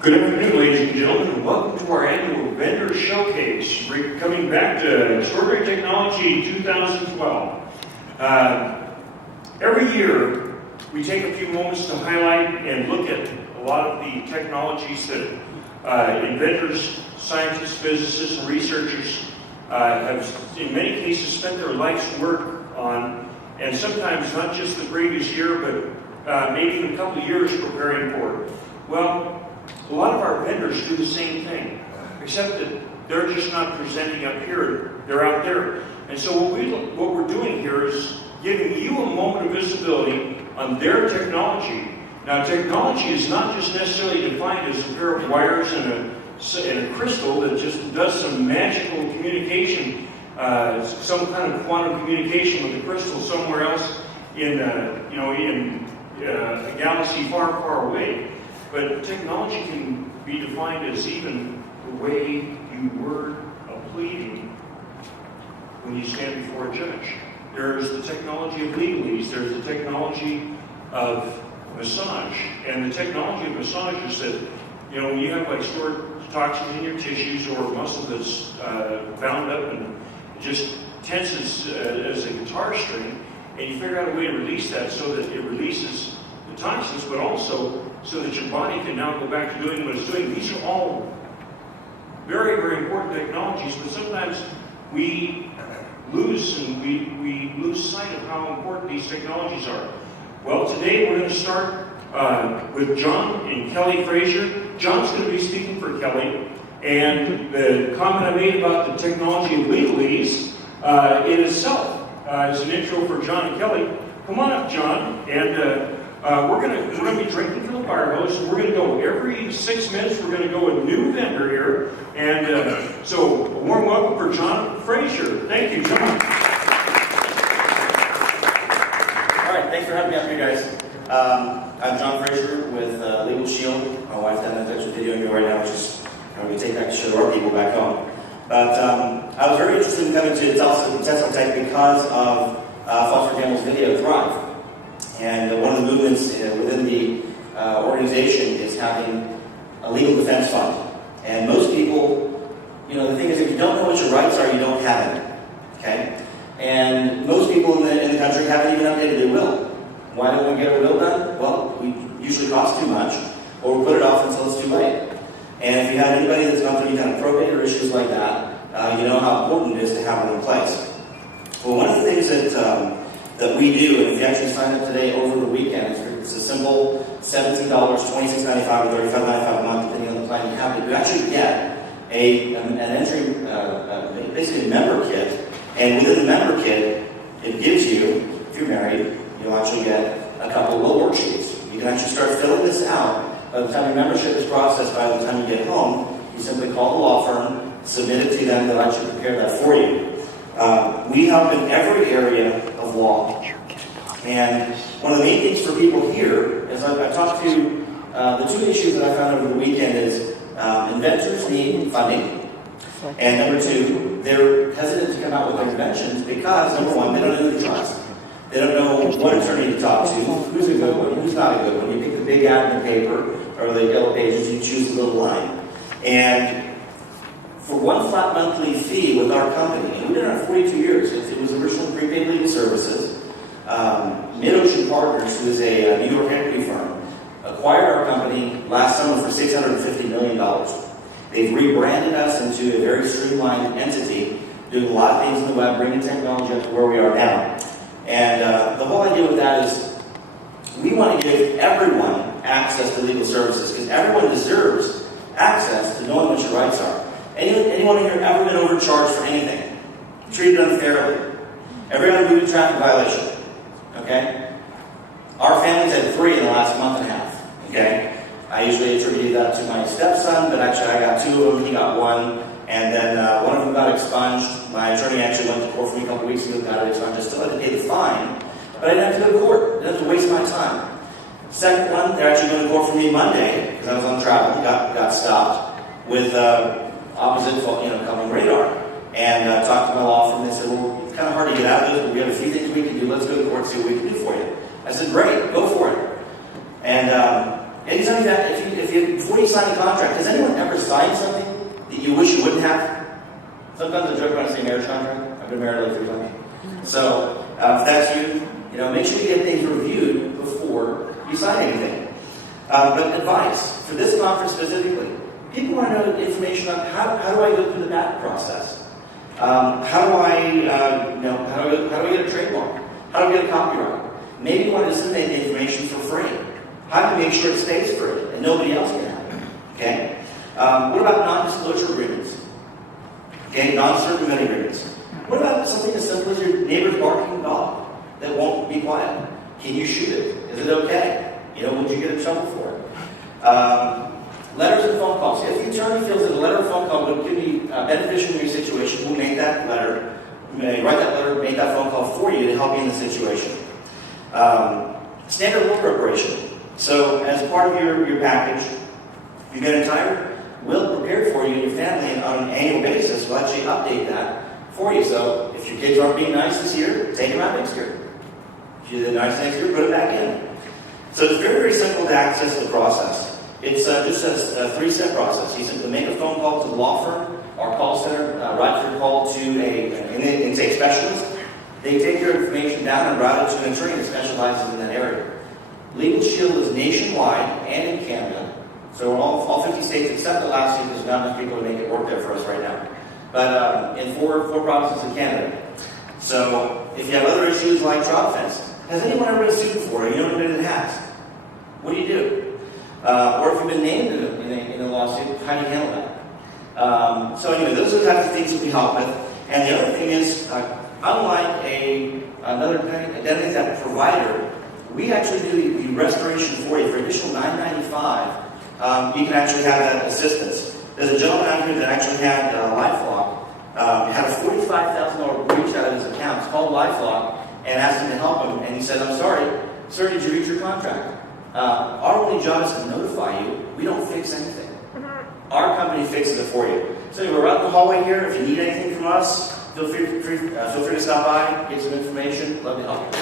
Good afternoon, ladies and gentlemen, and welcome to our annual Vendor Showcase. We're coming back to Extraordinary Technology 2012. Every year, we take a few moments to highlight and look at a lot of the technologies that inventors, scientists, physicists, and researchers have, in many cases, spent their life's work on, and sometimes not just the previous year, but maybe even a couple of years preparing for it. Well, a lot of our vendors do the same thing, except that they're just not presenting up here, they're out there. And so what we're doing here is giving you a moment of visibility on their technology. Now, technology is not just necessarily defined as a pair of wires and a crystal that just does some magical communication, some kind of quantum communication with a crystal somewhere else in a galaxy far, far away. But technology can be defined as even the way you word a pleading when you stand before a judge. There's the technology of legalese. There's the technology of massage. And the technology of massage is that, when you have like stored toxins in your tissues or muscle that's bound up and just tenses as a guitar string, and you figure out a way to release that so that it releases the toxins, but also so that your body can now go back to doing what it's doing. These are all very, very important technologies, but sometimes we lose sight of how important these technologies are. Well, today we're going to start with John and Kelly Fraser. John's going to be speaking for Kelly, and the comment I made about the technology of legalese in itself is an intro for John and Kelly. Come on up, John, and we're going to be drinking from the fire hose. We're going to go every 6 minutes. We're going to go a new vendor here. And so a warm welcome for John Fraser. Thank you, John. All right, thanks for having me up here, guys. I'm John Fraser with Legalshield. My wife Dana's actually videoing me right now, which is going to take back to show our people back home. But I was very interested in coming to Tesla Tech because of Foster Campbell's video Thrive. And one of the movements within the organization is having a legal defense fund. And most people, the thing is, if you don't know what your rights are, you don't have them. Okay? And most people in the country haven't even updated their will. Why don't we get our will done? Well, we usually cost too much, or we put it off until it's too late. And if you have anybody that's gone through any kind of probate or issues like that, you know how important it is to have it in place. Well, one of the things that we do, and if you actually sign up today over the weekend, it's a simple $17, $26.95 or $35.95 a month, depending on the plan you have. But you actually get an entry, basically a member kit, and within the member kit, it gives you, if you're married, you'll actually get a couple of little worksheets. You can actually start filling this out. By the time your membership is processed, by the time you get home, you simply call the law firm, submit it to them, they'll actually prepare that for you. We help in every area of law. And one of the main things for people here is I talked to the two issues that I found over the weekend is inventors need funding, and number two, they're hesitant to come out with their inventions because, number one, they don't know who to trust. They don't know what attorney to talk to, who's a good one, who's not a good one. You pick the big ad in the paper or the yellow pages, you choose the little line. And for one flat monthly fee with our company, and we've been around 42 years, it was originally prepaid legal services. Mid-Ocean Partners, who is a New York equity firm, acquired our company last summer for $650 million. They've rebranded us into a very streamlined entity, doing a lot of things in the web, bringing technology up to where we are now. And the whole idea with that is we want to give everyone access to legal services because everyone deserves access to knowing what your rights are. Anyone here ever been overcharged for anything? Treated unfairly? Ever got a moving traffic violation? Okay? Our family's had 3 in the last month and a half. Okay? I usually attribute that to my stepson, but actually I got 2 of them, he got 1, and then one of them got expunged. My attorney actually went to court for me a couple weeks ago, got it expunged. I still had to pay the fine, but I didn't have to go to court. I didn't have to waste my time. Second one, they're actually going to court for me Monday, because I was on travel, got stopped with opposite coming radar. And talked to my law firm, they said, well, it's kind of hard to get out of this, but we have a few things we can do. Let's go to court and see what we can do for you. I said, great, go for it. And anytime if you before you sign a contract, has anyone ever signed something that you wish you wouldn't have? Sometimes I joke around and say marriage contract. I've been married like 3 times. So if that's you, make sure you get things reviewed before you sign anything. But advice for this conference specifically, people want to know information on how do I go through the patent process? How do I get a trademark? How do I get a copyright? Maybe you want to disseminate the information for free. How do you make sure it stays free and nobody else can have it? Okay. What about non-disclosure agreements? Okay, non-circumventing agreements. What about something as simple as your neighbor's barking dog that won't be quiet? Can you shoot it? Is it okay? Would you get in trouble for it? Letters and phone calls. If the attorney feels that a letter or phone call would be beneficial in your situation, we'll make that letter, write that letter, make that phone call for you to help you in the situation. Standard will preparation. So as part of your package, you get an entire will prepared for you and your family on an annual basis. We'll actually update that for you. So if your kids aren't being nice this year, take them out next year. If you're nice next year, put it back in. So it's very, very simple to access the process. It's just a 3-step process. You simply make a phone call to the law firm, our call center, route your call to an intake specialist. They take your information down and route it to an attorney that specializes in that area. Legalshield is nationwide and in Canada. So all 50 states except Alaska, because there's not enough people to make it work there for us right now. But in four provinces in Canada. So if you have other issues like trial defense, has anyone ever been sued before? You know anybody that has? What do you do? Or if you've been named in a lawsuit, how do you handle that? So anyway, those are the types of things that we help with. And the other thing is, unlike another identity theft provider, we actually do the restoration for you for additional $9.95. You can actually have that assistance. There's a gentleman out here that actually had LifeLock, had a $45,000 breach out of his account. It's called LifeLock, and asked him to help him. And he said, "I'm sorry, sir, did you reach your contract? Our only job is to notify you. We don't fix anything. Our company fixes it for you." So anyway, we're out in the hallway here. If you need anything from us, feel free to stop by, get some information. Love to help you.